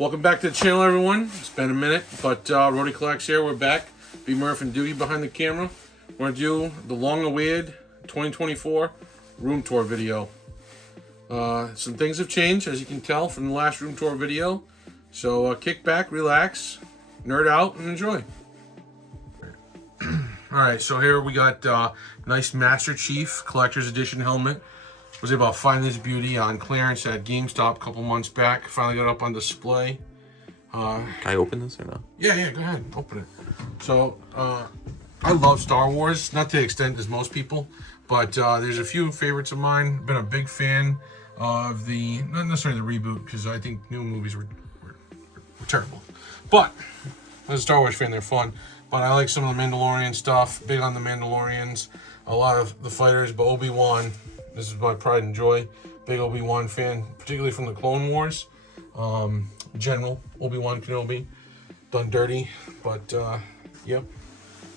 Welcome back to the channel, everyone. It's been a minute, but Rody Collects here. We're back. Bmurf and Doogie behind the camera. We're going to do the long-awaited 2024 room tour video. Some things have changed, as you can tell from the last room tour video. So kick back, relax, nerd out, and enjoy. Alright, so here we got nice Master Chief Collector's Edition helmet. Was able to find this beauty on clearance at GameStop a couple months back. Finally got it up on display. Can I open this or no? Yeah, go ahead, open it. So, I love Star Wars, not to the extent as most people, but there's a few favorites of mine. Been a big fan of the, not necessarily the reboot, because I think new movies were terrible. But, as a Star Wars fan, they're fun. But I like some of the Mandalorian stuff, big on the Mandalorians, a lot of the fighters, but Obi-Wan, this is my pride and joy. Big Obi-Wan fan, particularly from the Clone Wars. General Obi-Wan Kenobi, done dirty, but yep.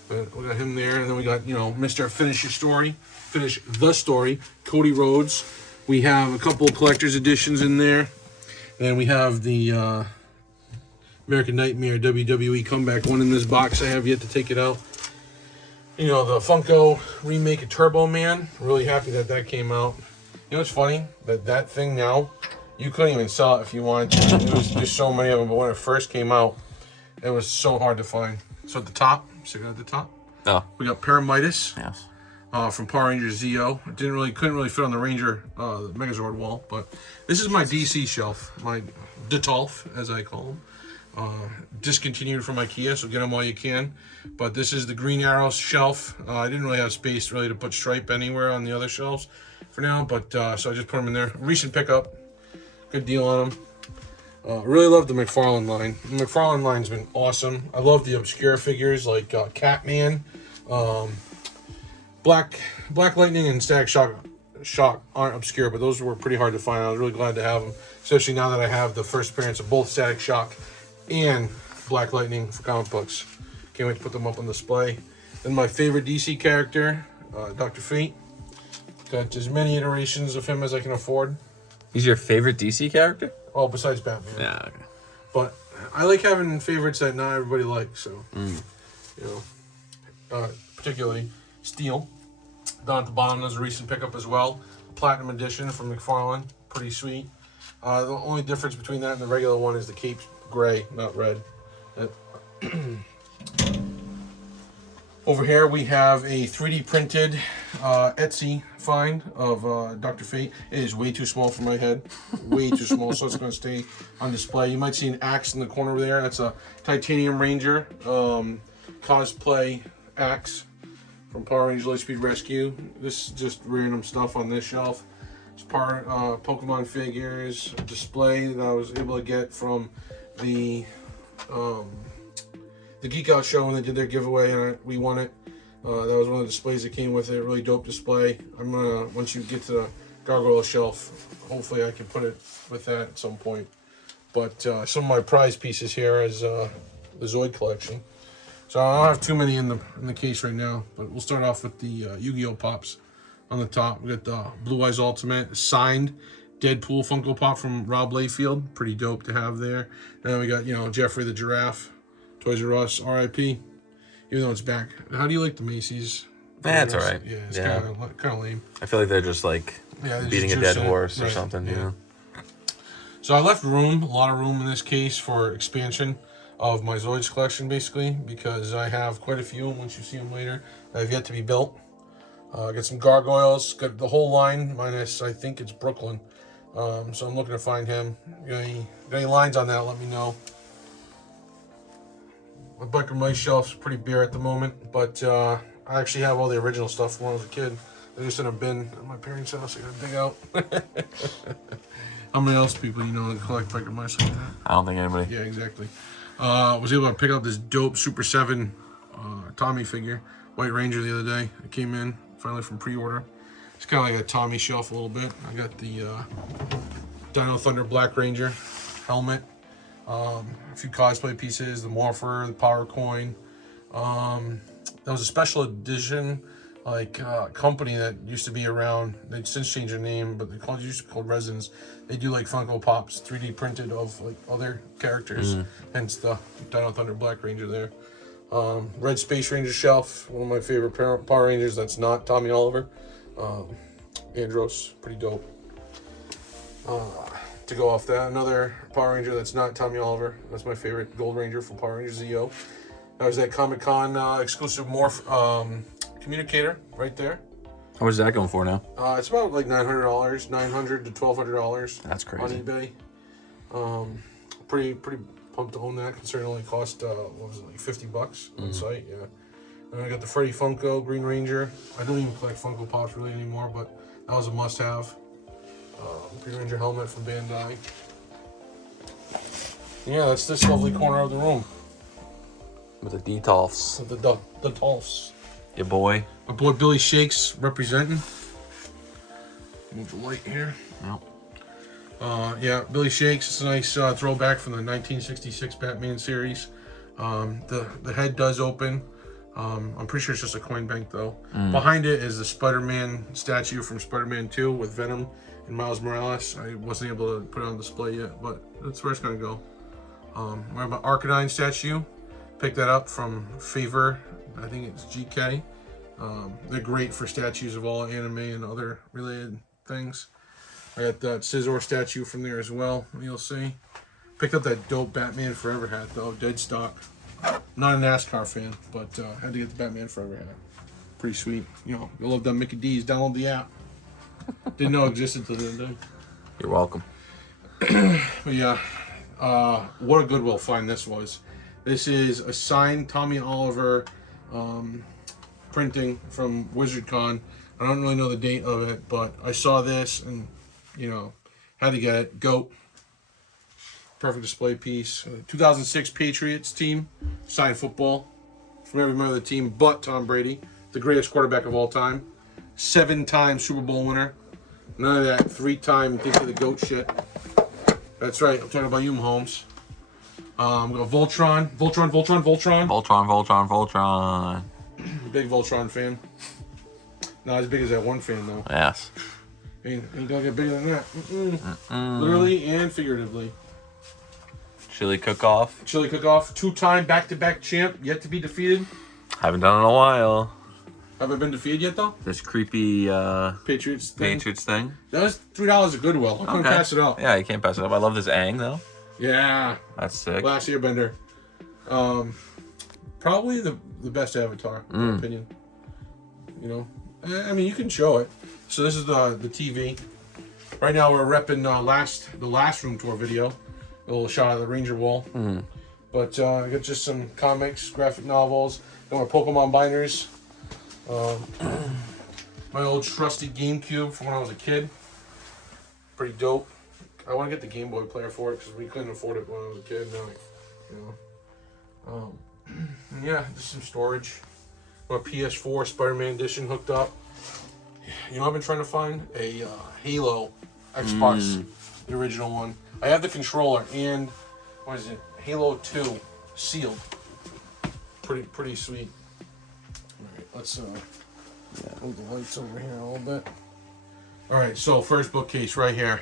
But we got him there, and then we got, you know, Mr. Finish the Story, Cody Rhodes. We have a couple of collector's editions in there. And then we have the American Nightmare WWE comeback one in this box. I have yet to take it out. You know, the Funko remake of Turbo Man. Really happy that that came out. You know what's funny? That thing now, you couldn't even sell it if you wanted to. There was just so many of them, but when it first came out, it was so hard to find. So at the top, sticking at the top, we got Paramidas. Yes. From Power Rangers Zeo. It couldn't really fit on the Ranger the Megazord wall, but this is my DC shelf, my Detolf, as I call them. Discontinued from IKEA, so get them while you can. But this is the Green Arrow shelf. I didn't really have space really to put Stripe anywhere on the other shelves for now, but so I just put them in there. Recent pickup, good deal on them. Really love the McFarlane line. The McFarlane line's been awesome. I love the obscure figures like Catman, Black Lightning, and Static Shock aren't obscure, but those were pretty hard to find. I was really glad to have them, especially now that I have the first appearance of both Static Shock and Black Lightning for comic books. Can't wait to put them up on display. Then my favorite DC character, Dr. Fate. Got as many iterations of him as I can afford. He's your favorite DC character? Oh, besides Batman. Yeah, okay. But I like having favorites that not everybody likes, so, you know, particularly Steel. Down at the bottom, there's a recent pickup as well. Platinum Edition from McFarlane, pretty sweet. The only difference between that and the regular one is the cape's gray, not red. Over here we have a 3D printed Etsy find of Dr. Fate. It is way too small for my head. Way too small, so it's going to stay on display. You might see an axe in the corner over there. That's a Titanium Ranger cosplay axe from Power Rangers Lightspeed Rescue. This is just random stuff on this shelf. It's part Pokemon figures, a display that I was able to get from the Geek Out show when they did their giveaway, and we won it. That was one of the displays that came with it. Really dope display. I'm gonna, once you get to the Gargoyle shelf, hopefully I can put it with that at some point. But some of my prize pieces here is the Zoid collection. So I don't have too many in the case right now, but we'll start off with the Yu-Gi-Oh pops on the top. We got the Blue Eyes Ultimate signed Deadpool Funko Pop from Rob Layfield. Pretty dope to have there. And then we got, you know, Jeffrey the Giraffe, Toys R Us, R.I.P. Even though it's back. How do you like the Macy's? That's all right. Yeah, it's kind of lame. I feel like they're just like beating a dead horse or something, you know? So I left a lot of room in this case for expansion of my Zoids collection, basically, because I have quite a few, once you see them later, that have yet to be built. Got some Gargoyles, got the whole line, minus, I think it's Brooklyn. So I'm looking to find him. Got any lines on that, let me know. My Biker Mice shelf's pretty bare at the moment, but I actually have all the original stuff from when I was a kid. They're just in a bin at my parents' house. I gotta dig out. How many else people you know that collect Biker Mice like that? I don't think anybody. Yeah, exactly. Was able to pick up this dope Super 7 Tommy figure, White Ranger, the other day. It came in finally from pre-order. It's kind of like a Tommy shelf a little bit. I got the Dino Thunder Black Ranger helmet, a few cosplay pieces, the Morpher, the Power Coin. That was a special edition company that used to be around. They've since changed their name, but used to be called Resins. They do like Funko Pops, 3D printed of like other characters. Hence the Dino Thunder Black Ranger there. Red Space Ranger shelf, one of my favorite Power Rangers. That's not Tommy Oliver. Andros, pretty dope. To go off that, another Power Ranger that's not Tommy Oliver. That's my favorite Gold Ranger from Power Rangers Zeo. That was that Comic-Con exclusive Morph communicator right there. How much is that going for now? It's about like $900, $900 to $1,200. That's crazy. On eBay. Pretty pumped to own that, considering it only cost what was it, like $50 on site. Yeah. And I got the Freddy Funko Green Ranger. I don't even collect Funko Pops really anymore, but that was a must-have. Green Ranger helmet from Bandai. Yeah, that's this lovely corner of the room. With the Detolfs. The Tolfs. Your boy. My boy Billy Shakes representing. Move the light here. Oh. Yeah, Billy Shakes. It's a nice throwback from the 1966 Batman series. The head does open. I'm pretty sure it's just a coin bank though. Behind it is the Spider-Man statue from Spider-Man 2 with Venom and Miles Morales. I wasn't able to put it on display yet, but that's where it's gonna go. We have an Arcanine statue. Picked that up from Favor. I think it's GK. They're great for statues of all anime and other related things. I got that Scizor statue from there as well. You'll see. Picked up that dope Batman Forever hat though, dead stock. I'm not a NASCAR fan, but had to get the Batman Forever hat. Pretty sweet. You know, you'll love them Mickey D's. Download the app. Didn't know it existed until the other day. You're welcome. But yeah, what a Goodwill find this was. This is a signed Tommy Oliver printing from WizardCon. I don't really know the date of it, but I saw this and, you know, had to get it. GOAT. Perfect display piece. 2006 Patriots team. Signed football from every member of the team but Tom Brady, the greatest quarterback of all time. 7-time Super Bowl winner. None of that 3-time think of the GOAT shit. That's right. I'm talking about you, Mahomes. We got Voltron. Big Voltron fan. Not as big as that one fan, though. Yes. Ain't gonna get bigger than that. Literally and figuratively. Chili cook-off. 2-time back-to-back champ, yet to be defeated. Haven't done it in a while. Haven't been defeated yet, though? This creepy Patriots thing. That was $3 at Goodwill. I couldn't pass it up. Yeah, you can't pass it up. I love this Aang, though. Yeah. That's sick. Last Airbender. Probably the best Avatar, in my opinion. You know? I mean, you can show it. So this is the TV. Right now we're repping the last room tour video. A little shot of the Ranger wall. But I got just some comics, graphic novels, got my Pokemon binders. My old trusty GameCube from when I was a kid. Pretty dope. I want to get the Game Boy player for it because we couldn't afford it when I was a kid. Now, you know. Yeah, just some storage. My PS4 Spider-Man edition hooked up. You know, I've been trying to find a Halo Xbox, the original one. I have the controller and what is it? Halo 2 sealed. Pretty sweet. All right, let's move the lights over here a little bit. All right, so first bookcase right here.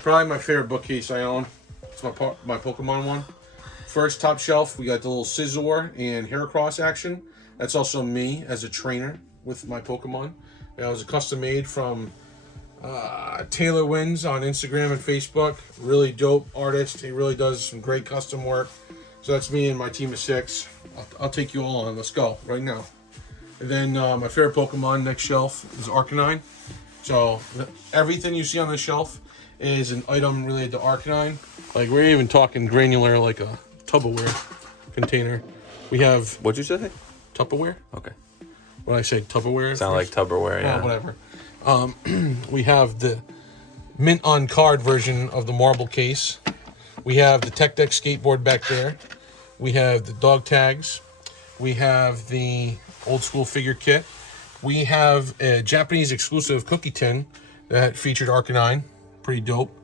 Probably my favorite bookcase I own. It's my Pokemon one. First top shelf, we got the little Scizor and Heracross action. That's also me as a trainer with my Pokemon. It was a custom made from Taylor Wins on Instagram and Facebook. Really dope artist. He really does some great custom work. So that's me and my team of 6. I'll take you all on. Let's go right now. And then my favorite Pokemon next shelf is Arcanine. So everything you see on the shelf is an item related to Arcanine. Like we're even talking granular, like a Tupperware container. We have. What'd you say? Tupperware. Okay. When I say Tupperware, sound like Tupperware, yeah. Whatever. We have the mint on card version of the marble case. We have the Tech Deck skateboard back there. We have the dog tags. We have the old school figure kit. We have a Japanese exclusive cookie tin that featured Arcanine. Pretty dope.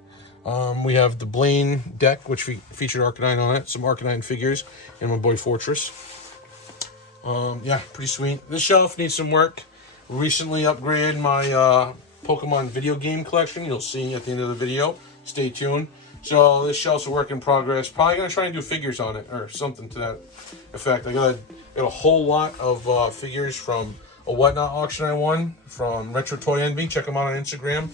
We have the Blaine deck, which featured Arcanine on it. Some Arcanine figures. And my boy Fortress. Yeah, pretty sweet. This shelf needs some work. Recently upgraded my Pokemon video game collection. You'll see at the end of the video. Stay tuned. So this shelf's a work in progress. Probably gonna try and do figures on it or something to that effect. I got a whole lot of figures from a Whatnot auction I won from Retro Toy Envy. Check him out on Instagram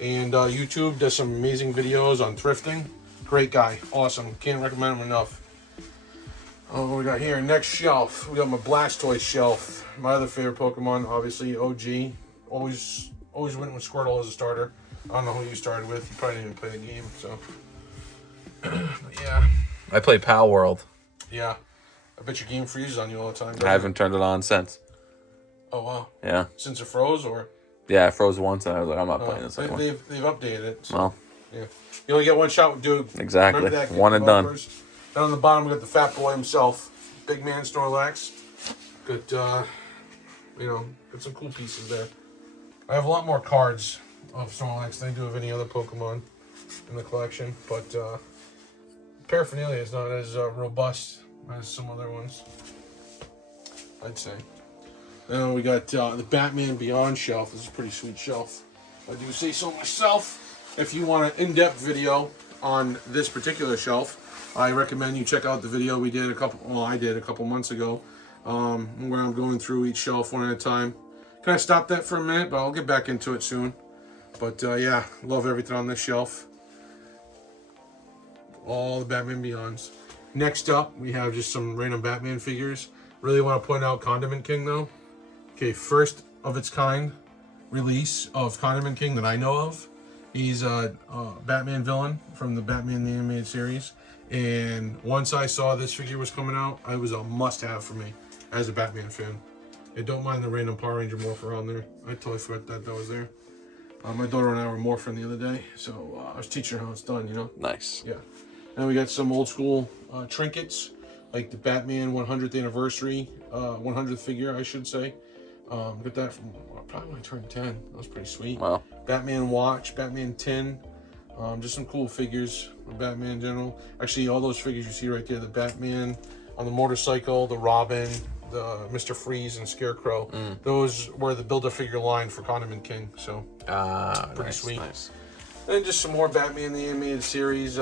and YouTube. Does some amazing videos on thrifting. Great guy, awesome. Can't recommend him enough. Oh, what we got here? Next shelf. We got my Blastoise shelf. My other favorite Pokemon, obviously OG. Always went with Squirtle as a starter. I don't know who you started with. You probably didn't even play the game, so. Yeah. I play Pal World. Yeah. I bet your game freezes on you all the time. I haven't turned it on since. Oh, wow. Yeah. Since it froze, or? Yeah, I froze once, and I was like, I'm not playing this anymore. They've updated it. So. Well. Yeah. You only get one shot, dude. Exactly. That, one and done. Down on the bottom, we got the fat boy himself. Big man Snorlax. Good, got some cool pieces there. I have a lot more cards of Snorlax than I do of any other Pokemon in the collection, but paraphernalia is not as robust as some other ones, I'd say. Then we got the Batman Beyond shelf. This is a pretty sweet shelf. I do say so myself. If you want an in-depth video on this particular shelf, I recommend you check out the video we did I did a couple months ago, where I'm going through each shelf one at a time. Kind of stopped that for a minute, but I'll get back into it soon. But yeah, love everything on this shelf. All the Batman Beyonds. Next up, we have just some random Batman figures. Really want to point out Condiment King though. Okay, first of its kind release of Condiment King that I know of. He's a Batman villain from the Batman the Animated Series. And once I saw this figure was coming out, it was a must-have for me as a Batman fan. I don't mind the random Power Ranger morpher on there. I totally forgot that was there. My daughter and I were morphing the other day, so I was teaching her how it's done, you know? Nice. Yeah. And we got some old school trinkets, like the Batman 100th anniversary, 100th figure, I should say. Got that from probably when I turned 10. That was pretty sweet. Wow. Batman watch, Batman tin. Just some cool figures of Batman in general. Actually, all those figures you see right there, the Batman on the motorcycle, the Robin, the Mr. Freeze and Scarecrow. Those were the Build-A-Figure line for Condiment King, so pretty sweet. Nice. And just some more Batman the Animated Series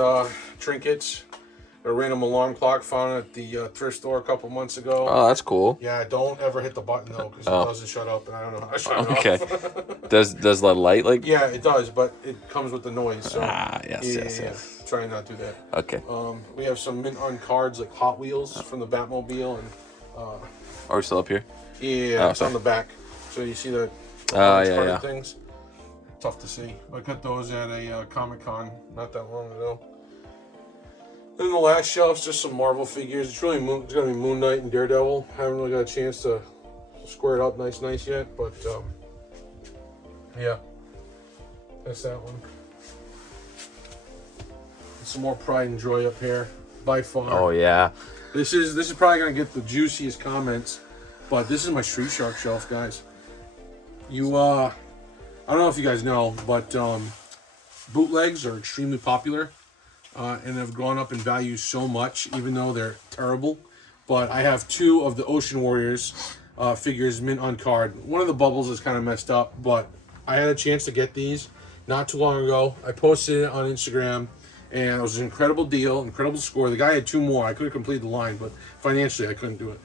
trinkets. A random alarm clock found at the thrift store a couple months ago. Oh, that's cool. Yeah, don't ever hit the button though, because it doesn't shut up, and I don't know how to shut it off. Okay. Does the light like? Yeah, it does, but it comes with the noise. So yes. Try and not do that. Okay. We have some mint on cards like Hot Wheels from the Batmobile, and are we still up here? Yeah, it's on the back. So you see the things. Tough to see. I got those at a Comic-Con not that long ago. Then the last shelf's just some Marvel figures. It's really it's gonna be Moon Knight and Daredevil. Haven't really got a chance to square it up nice yet, but yeah, that's that one. And some more Pride and Joy up here, by far. Oh yeah. This is probably gonna get the juiciest comments, but this is my Street Shark shelf, guys. I don't know if you guys know, but bootlegs are extremely popular. And have gone up in value so much, even though they're terrible. But I have two of the Ocean Warriors figures mint on card. One of the bubbles is kind of messed up, but I had a chance to get these not too long ago. I posted it on Instagram, and it was an incredible deal, incredible score. The guy had two more. I could have completed the line, but financially I couldn't do it.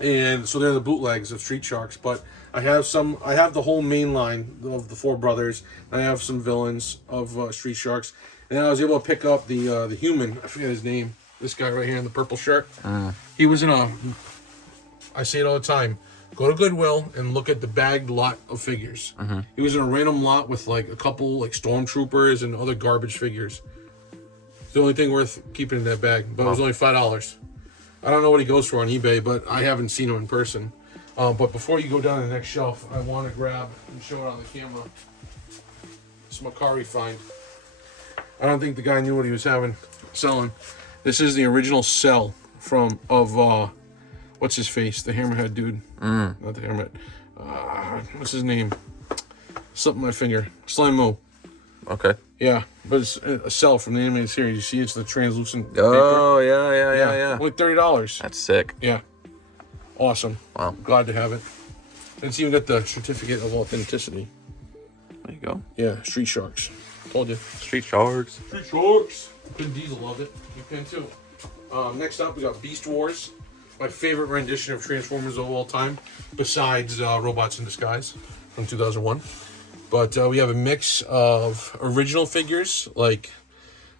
And so they're the bootlegs of Street Sharks, but I have the whole main line of the four brothers. And I have some villains of Street Sharks. And then I was able to pick up the human, I forget his name, this guy right here in the purple shirt. He was in I say it all the time, go to Goodwill and look at the bagged lot of figures. He was in a random lot with like a couple like stormtroopers and other garbage figures. It's the only thing worth keeping in that bag, but it was only $5. I don't know what he goes for on eBay, but I haven't seen him in person. But before you go down to the next shelf, I want to grab and show it on the camera. This Makari find. I don't think the guy knew what he was selling. This is the original cell of what's his face? The hammerhead dude. Not the hammerhead. What's his name? Slipped my finger. Slime Mo. Okay. Yeah, but it's a cell from the animated series. You see, it's the translucent. Oh paper. Yeah. Only $30. That's sick. Yeah. Awesome. Wow. Glad to have it. And it's even got the certificate of authenticity. There you go. Yeah, Street Sharks. Told you. Street Sharks. Street Sharks. Vin Diesel loved it. You can too. Next up, we got Beast Wars. My favorite rendition of Transformers of all time, besides Robots in Disguise from 2001. But we have a mix of original figures like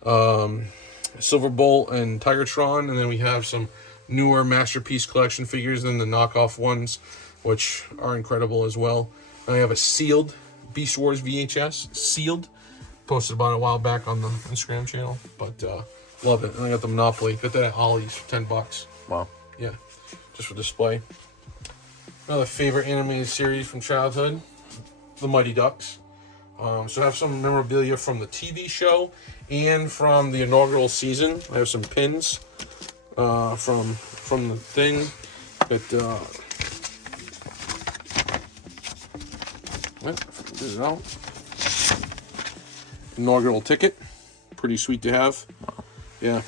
Silverbolt and Tigertron, and then we have some newer Masterpiece Collection figures and the knockoff ones, which are incredible as well. And we have a sealed Beast Wars VHS, sealed. Posted about it a while back on the Instagram channel, but love it. And I got the Monopoly. Got that at Ollie's for $10. Wow. Yeah, just for display. Another favorite animated series from childhood, The Mighty Ducks. So I have some memorabilia from the TV show and from the inaugural season. I have some pins from the thing that. This is out. Inaugural ticket, pretty sweet to have. Yeah.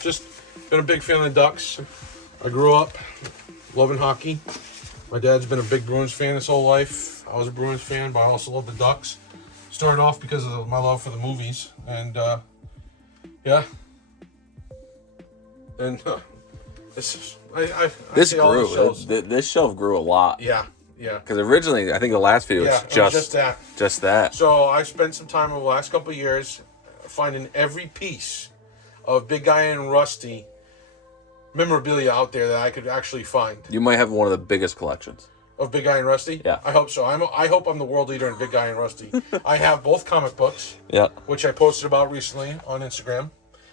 Just been a big fan of the Ducks. I grew up loving hockey. My dad's been a big Bruins fan his whole life. I was a Bruins fan, but I also love the Ducks. Started off because of my love for the movies, and yeah. And this shelf grew a lot. Yeah, yeah. Because originally, I think the last video was just that. Just that. So I spent some time over the last couple of years finding every piece of Big Guy and Rusty memorabilia out there that I could actually find. You might have one of the biggest collections. Of Big Guy and Rusty? Yeah. I hope so. I hope I'm the world leader in Big Guy and Rusty. I have both comic books, Yeah. which I posted about recently on Instagram.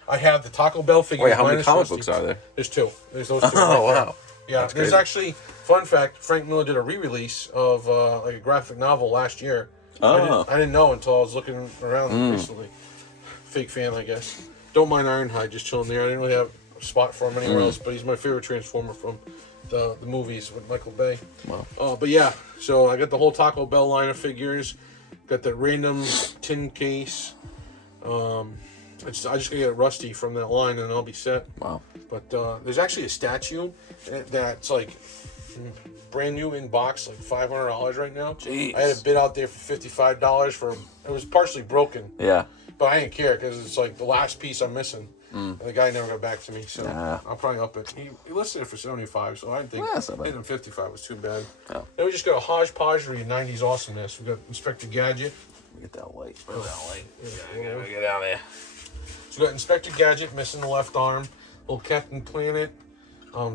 I have the Taco Bell figures. Wait, how many minus comic Rusty. books are there? There's two. There's those two. Oh, right there. wow. Yeah, That's there's crazy. actually, fun fact, Frank Miller did a re-release of like a graphic novel last year. Oh. I didn't know until I was looking around recently. Fake fan, I guess. Don't mind Ironhide, just chilling there. I didn't really have a spot for him anywhere else, but he's my favorite Transformer from the movies with Michael Bay. Wow. But yeah, so I got the whole Taco Bell line of figures. Got the random tin case. I just gotta get Rusty from that line and I'll be set. Wow. But there's actually a statue that's like brand new in box, like $500 right now. Jeez. I had a bid out there for $55 for. It was partially broken, Yeah. but I didn't care because it's like the last piece I'm missing. And the guy never got back to me, so I'll probably up it. He listed it for $75, so I didn't think hitting him $55 was too bad. Oh. Then we just got a hodgepodgery of 90s awesomeness. We got Inspector Gadget. Get that light. Where's that light? Yeah. Get out there. So we got Inspector Gadget missing the left arm, little Captain Planet,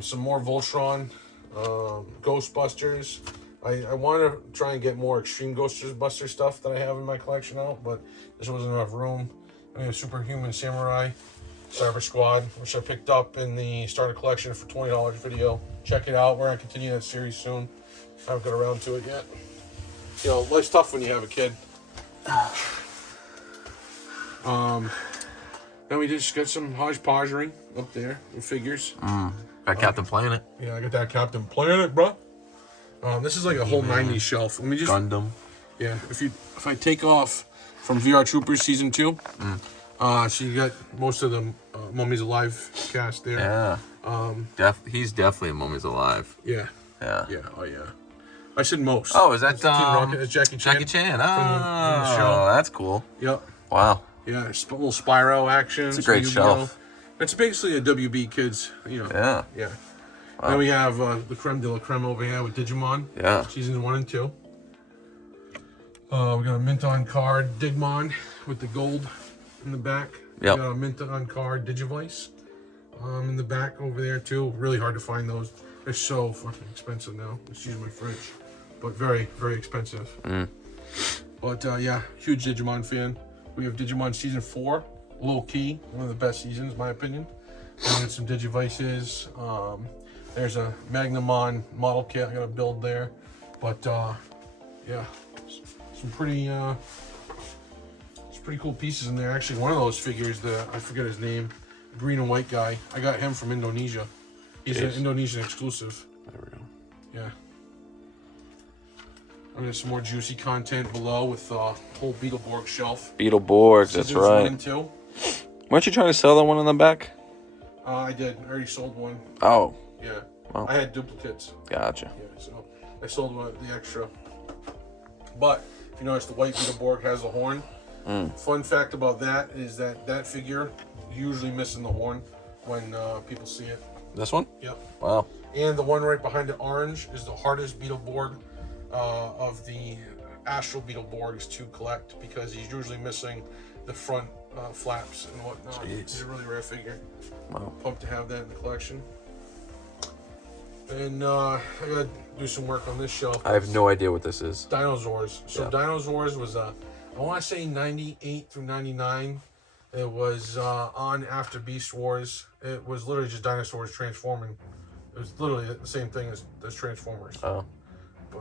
some more Voltron, Ghostbusters. I want to try and get more Extreme Ghostbuster stuff that I have in my collection out, but there wasn't enough room. We have Superhuman Samurai, Cyber Squad, which I picked up in the starter collection for $20 video. Check it out. We're going to continue that series soon. I haven't got around to it yet. You know, life's tough when you have a kid. Then we just got some hodgepodgery up there with figures. Got Captain Planet. Yeah, I got that Captain Planet, bro. This is like a whole 90s shelf. Let me just... Gundam. Yeah, if I take off from VR Troopers Season 2, so you got most of the Mummies Alive cast there. Yeah. He's definitely in Mummies Alive. Yeah. Yeah. Yeah, oh yeah. I said most. Oh, is that Team Rocket? It's Jackie Chan. Jackie Chan. from the show. That's cool. Yep. Wow. Yeah, it's a little Spyro action. It's a great shelf. It's basically a WB Kids, you know. Yeah. Yeah. Then we have the creme de la creme over here with Digimon. Yeah. Seasons 1 and 2. We got a mint on card Digimon with the gold in the back. Yep. We got a mint on card Digivice in the back over there too. Really hard to find those. They're so fucking expensive now. Excuse my French, but very, very expensive. But yeah, huge Digimon fan. We have Digimon Season 4, low key, one of the best seasons, in my opinion. We got some Digivices. There's a Magnamon model kit I gotta build there. But yeah, some pretty cool pieces in there. Actually, one of those figures, I forget his name, green and white guy. I got him from Indonesia. He's an Indonesian exclusive. There we go. Yeah. I got some more juicy content below with whole Beetleborg shelf. Beetleborg, that's Seasons 1 right. and 2. Weren't you trying to sell that one in the back? I did. I already sold one. Oh. Yeah. Oh. I had duplicates. Gotcha. Yeah, so I sold the extra. But if you notice, the white Beetleborg has a horn. Fun fact about that is that figure usually missing the horn when people see it. This one? Yep. Wow. And the one right behind it, orange, is the hardest Beetleborg of the Astral Beetleborgs to collect because he's usually missing the front flaps and whatnot. Jeez. It's a really rare figure. Wow. Pumped to have that in the collection. And I gotta do some work on this shelf. I have no idea what this is. Dinosaurs. So Yeah. Dinosaurs was I want to say 98 through 99. It was on after Beast Wars. It was literally just dinosaurs transforming. It was literally the same thing as Transformers. Oh.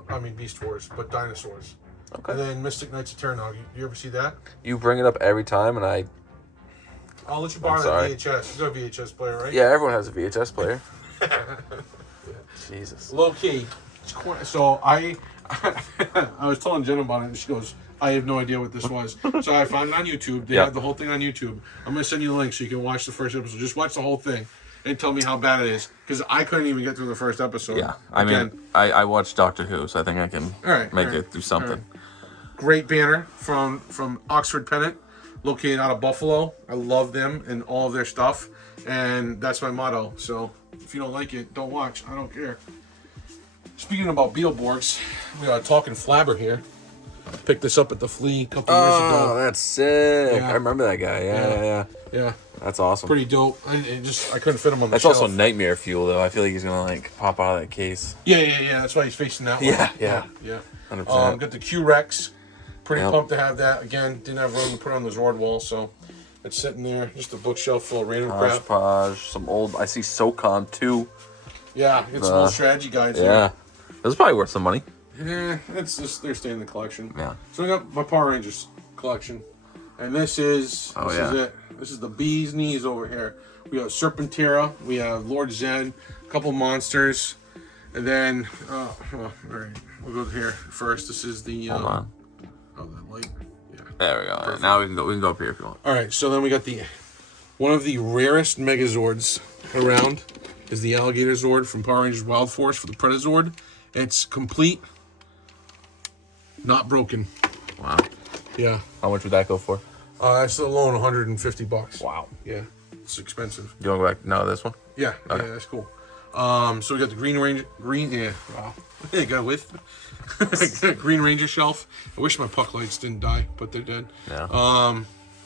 I mean Beast Wars, but dinosaurs. Okay. And then Mystic Knights of Terranog. You ever see that? You bring it up every time, and I'll let you borrow that VHS. You got a VHS player, right? yeah, everyone has a VHS player. Jesus. Low key. So I was telling Jen about it, and she goes, I have no idea what this was. So I found it on YouTube. They have the whole thing on YouTube. I'm going to send you the link so you can watch the first episode. Just watch the whole thing and tell me how bad it is. Because I couldn't even get through the first episode. Yeah, I mean, I watched Doctor Who, so I think I can make it through something. Right. Great banner from Oxford Pennant, located out of Buffalo. I love them and all of their stuff. And that's my motto. So if you don't like it, don't watch. I don't care. Speaking about Beetleborgs, we got Talking Flabber here. Picked this up at the Flea a couple years ago. Oh, that's sick. Yeah. I remember that guy. Yeah. That's awesome. Pretty dope. I couldn't fit him on the That's shelf. also nightmare fuel, though. I feel like he's going to, like, pop out of that case. Yeah. That's why he's facing that one. Yeah. 100%. Got the Q-Rex. Pretty Yep. pumped to have that. Again, didn't have room to put it on the Zord wall, so it's sitting there. Just a bookshelf full of random crap. Hodgepodge. Some old... I see SOCOM, too. Yeah, it's some old strategy guides. Yeah. This is probably worth some money. Yeah, it's just they're staying in the collection. Yeah. So I got my Power Rangers collection, and this is it. This is the bee's knees over here. We have Serpentera, we have Lord Zed, a couple monsters, and then all right, we'll go here first. This is the Hold on. Oh, that light. Yeah. There we go. Right, now we can go up here if you want. All right, so then we got one of the rarest Megazords around is the Alligator Zord from Power Rangers Wild Force for the Pretazord. It's complete. Not broken. Wow. Yeah. How much would that go for? It's alone $150. Wow. Yeah. It's expensive. You want to go back? No, this one? Yeah. Okay. Yeah, that's cool. So we got the Green Ranger. Wow. Yeah, got with. Green Ranger shelf. I wish my puck lights didn't die, but they're dead. Yeah.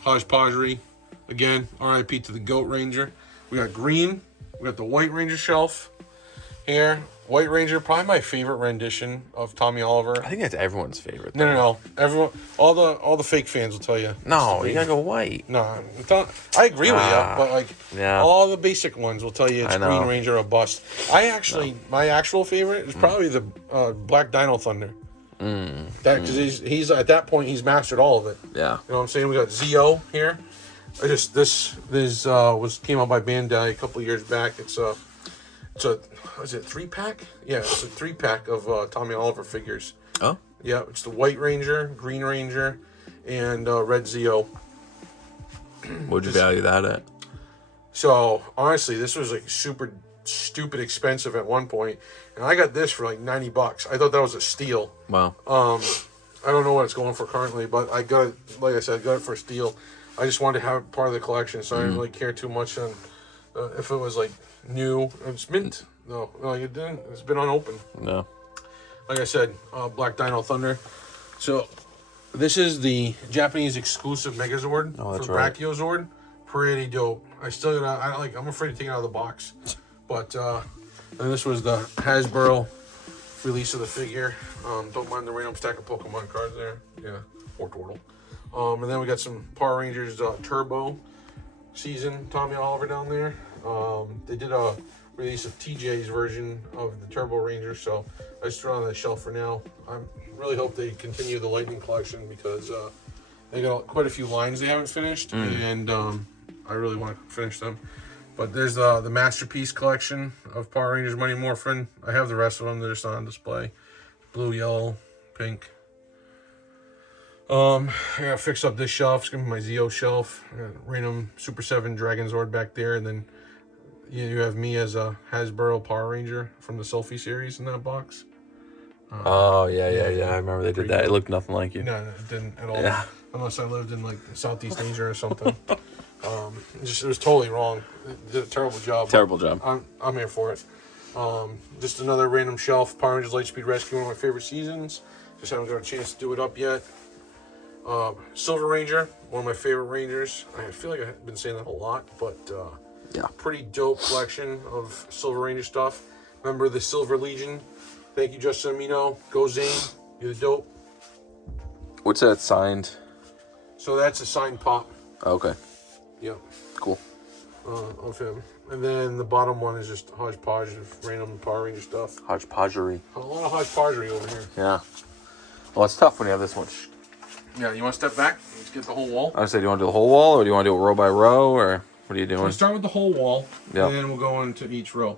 Hodgepodgery. Again, RIP to the Goat Ranger. We got green. We got the White Ranger shelf here. White Ranger, probably my favorite rendition of Tommy Oliver. I think that's everyone's favorite. No. Everyone, all the fake fans will tell you. No, you gotta go white. No, I agree with you, but like all the basic ones will tell you it's Green Ranger or bust. My actual favorite is probably the Black Dino Thunder. That because he's at that point he's mastered all of it. Yeah. You know what I'm saying? We got Zeo here. This came out by Bandai a couple of years back. It's a 3-pack? Yeah, it's a 3-pack of Tommy Oliver figures. Oh? Yeah, it's the White Ranger, Green Ranger, and Red Zeo. What'd you value that at? So, honestly, this was like super stupid expensive at one point, and I got this for like $90. I thought that was a steal. Wow. I don't know what it's going for currently, but I got it, like I said, I got it for a steal. I just wanted to have it part of the collection, so I didn't really care too much on if it was like new. It's mint. No, like it didn't. It's been unopened. No. Like I said, Black Dino Thunder. So this is the Japanese exclusive Megazord for Brachiozord. Pretty dope. I still gotta. I'm afraid to take it out of the box. But and this was the Hasbro release of the figure. Don't mind the random stack of Pokemon cards there. Yeah, or Turtle. And then we got some Power Rangers Turbo season Tommy Oliver down there. They did a release of TJ's version of the Turbo Ranger, so I just threw it on the shelf for now. I really hope they continue the Lightning collection because they got quite a few lines they haven't finished, and I really want to finish them. But there's the Masterpiece collection of Power Rangers Mighty Morphin. I have the rest of them. They're just on display. Blue, yellow, pink. I gotta fix up this shelf. It's gonna be my Zeo shelf. I got random Super 7 Dragon Zord back there, and then You have me as a Hasbro Power Ranger from the Selfie series in that box. Oh, yeah. I remember they did that. It looked nothing like you. No, it didn't at all. Yeah. Unless I lived in like Southeast Asia or something. It was totally wrong. It did a terrible job. Terrible job. I'm here for it. Just another random shelf. Power Rangers Lightspeed Rescue, one of my favorite seasons. Just haven't got a chance to do it up yet. Silver Ranger, one of my favorite Rangers. I feel like I've been saying that a lot, but Yeah. pretty dope collection of Silver Ranger stuff. Remember the Silver Legion? Thank you, Justin Amino. Go Zane. You're the dope. What's that signed? So that's a signed pop. Oh, okay. Yep. Cool. Of him. And then the bottom one is just hodgepodge of random Power Ranger stuff. Hodgepodgery. A lot of hodgepodgery over here. Yeah. Well, it's tough when you have this much. Yeah, you want to step back? Let's get the whole wall. I would say, do you want to do the whole wall, or do you want to do it row by row, or what are you doing? We'll start with the whole wall, Yep. and then we'll go into each row.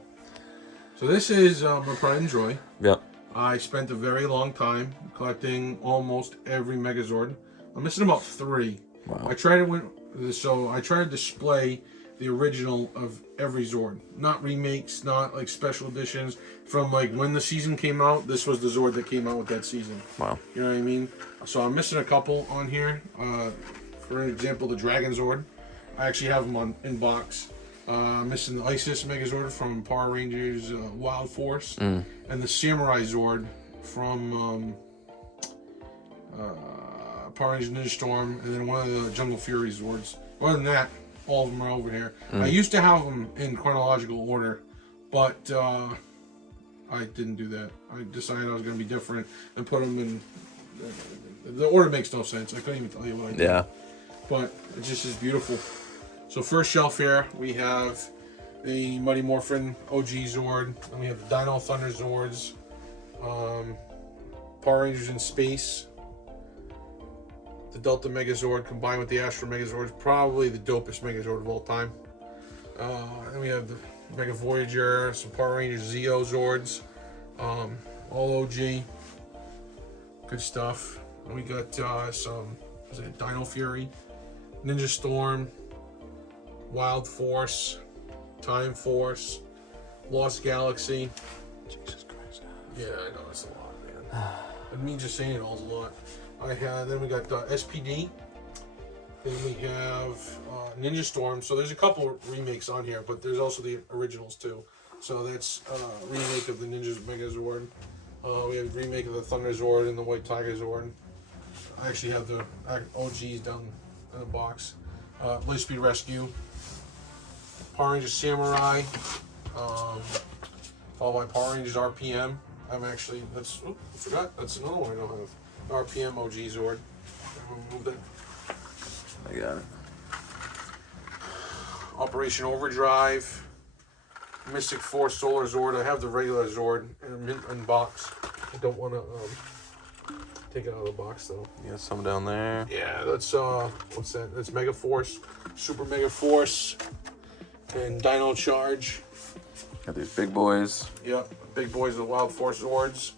So this is my pride and joy. Yep. I spent a very long time collecting almost every Megazord. I'm missing about 3. Wow. I tried to display the original of every Zord, not remakes, not like special editions from like when the season came out. This was the Zord that came out with that season. Wow. You know what I mean? So I'm missing a couple on here. For example, the Dragon Zord. I actually have them in box. I'm missing the Isis Megazord from Power Rangers Wild Force, and the Samurai Zord from Power Rangers Ninja Storm, and then one of the Jungle Fury Zords. Other than that, all of them are over here. I used to have them in chronological order, but I didn't do that. I decided I was going to be different and put them in. The order makes no sense. I couldn't even tell you what I did. Yeah. But it just is beautiful. So first shelf here, we have the Mighty Morphin OG Zord. And we have the Dino Thunder Zords. Power Rangers in Space. The Delta Megazord combined with the Astro Megazord is probably the dopest Megazord of all time. And we have the Mega Voyager, some Power Rangers Zeo Zords. All OG. Good stuff. And we got some, was it Dino Fury, Ninja Storm, Wild Force, Time Force, Lost Galaxy. Jesus Christ. Yeah, I know, it's a lot, man. And me just saying it all is a lot. Then we got SPD. Then we have Ninja Storm. So there's a couple remakes on here, but there's also the originals too. So that's a remake of the Ninja Megazord. We have a remake of the Thunder Zord and the White Tiger Zord. I actually have the OGs down in the box. Lightspeed Rescue. Power Rangers Samurai. Followed by Power Rangers RPM. I forgot. That's another one I don't have. RPM OG Zord. Moved it. I got it. Operation Overdrive. Mystic Force Solar Zord. I have the regular Zord in box. I don't want to take it out of the box though. You got some down there. Yeah, that's what's that? That's Mega Force, Super Mega Force, and Dino Charge. Got these big boys. Yep, big boys with Wild Force Zords.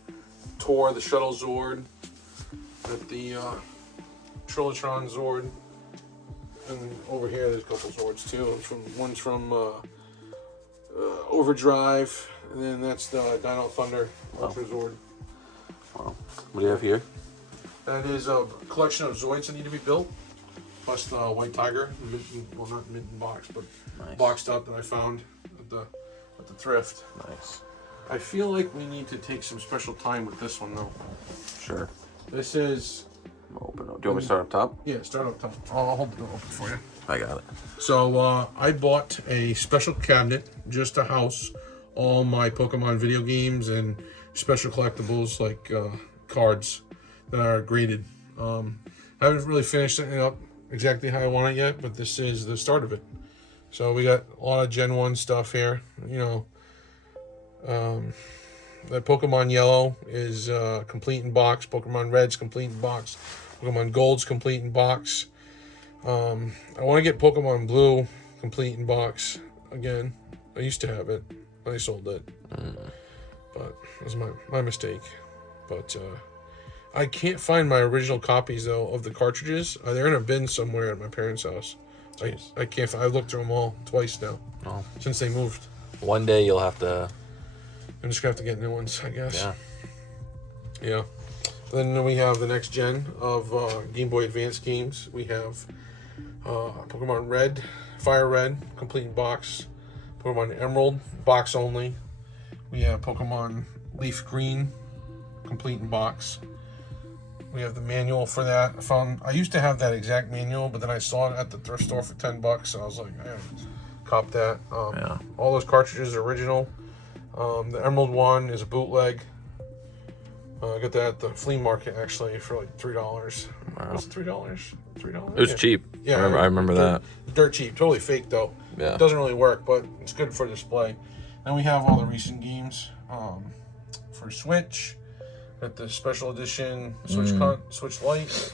Tor, the Shuttle Zord. Got the Trilotron Zord. And over here, there's a couple Zords too. One's from Overdrive, and then that's the Dino Thunder Ultra Zord. Wow. What do you have here? That is a collection of Zoids that need to be built, plus the White Tiger, well not mint in box, but Nice. boxed up that I found at the thrift. Nice. I feel like we need to take some special time with this one though. Sure. This is, Open up. Do you want me to start up top? yeah, start up top. I'll hold the door open for you. I got it. So I bought a special cabinet just to house all my Pokemon video games and special collectibles like cards that are graded. I haven't really finished setting it up exactly how I want it yet, but this is the start of it. So we got a lot of Gen 1 stuff here. You know, that Pokemon Yellow is complete in box. Pokemon Red's complete in box. Pokemon Gold's complete in box. I want to get Pokemon Blue complete in box again. I used to have it. I sold it. But it was my mistake. But I can't find my original copies though of the cartridges. They're in a bin somewhere at my parents' house. I can't. I looked through them all twice now. Well, since they moved. one day you'll have to. I'm just gonna have to get new ones, I guess. Yeah. Yeah. Then we have the next gen of Game Boy Advance games. We have Pokemon Red, Fire Red, complete in box. Pokemon Emerald, box only. We have Pokemon Leaf Green, complete in box. We have the manual for that. I used to have that exact manual, but then I saw it at the thrift store for $10, so I was like, I gotta cop that. Yeah. All those cartridges are original. The Emerald one is a bootleg. I got that at the flea market actually for like $3. Wow. Was it $3? $3? It was cheap. Yeah, I remember that. Dirt cheap, totally fake though. Yeah. It doesn't really work, but it's good for display. Then we have all the recent games for Switch. Got the special edition Switch Lite,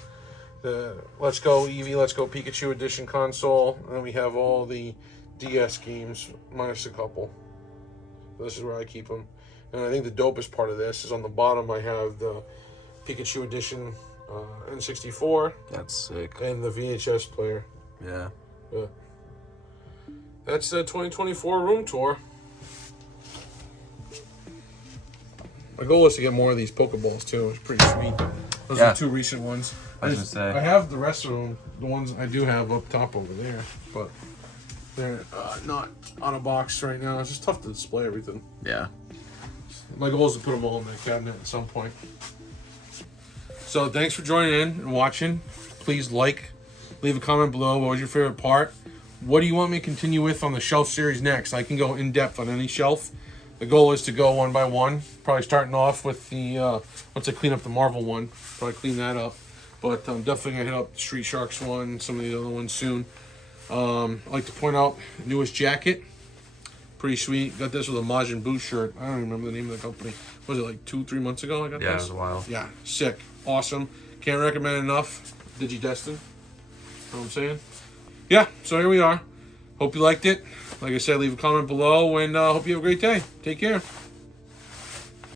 the Let's Go Eevee, Let's Go Pikachu edition console, and then we have all the DS games minus a couple. This is where I keep them. And I think the dopest part of this is on the bottom. I have the Pikachu edition N64. That's sick. And the VHS player. Yeah. That's the 2024 room tour. My goal is to get more of these Pokeballs too. It's pretty sweet. Those are the 2 recent ones. I was gonna say. I have the rest of them, the ones I do have up top over there, but they're not on a box right now. It's just tough to display everything. Yeah. My goal is to put them all in the cabinet at some point. So thanks for joining in and watching. Please leave a comment below. What was your favorite part? What do you want me to continue with on the shelf series next? I can go in depth on any shelf. The goal is to go one by one. Probably starting off with the once I clean up the Marvel one. Probably clean that up. But I'm definitely gonna hit up the Street Sharks one, some of the other ones soon. I'd like to point out newest jacket. Pretty sweet. Got this with a Majin Buu shirt. I don't remember the name of the company. Was it like 2-3 months ago I got this? Yeah, it was a while. Yeah, sick. Awesome. Can't recommend enough. Digidestin. Know what I'm saying? Yeah, so here we are. Hope you liked it. Like I said, leave a comment below, and hope you have a great day. Take care.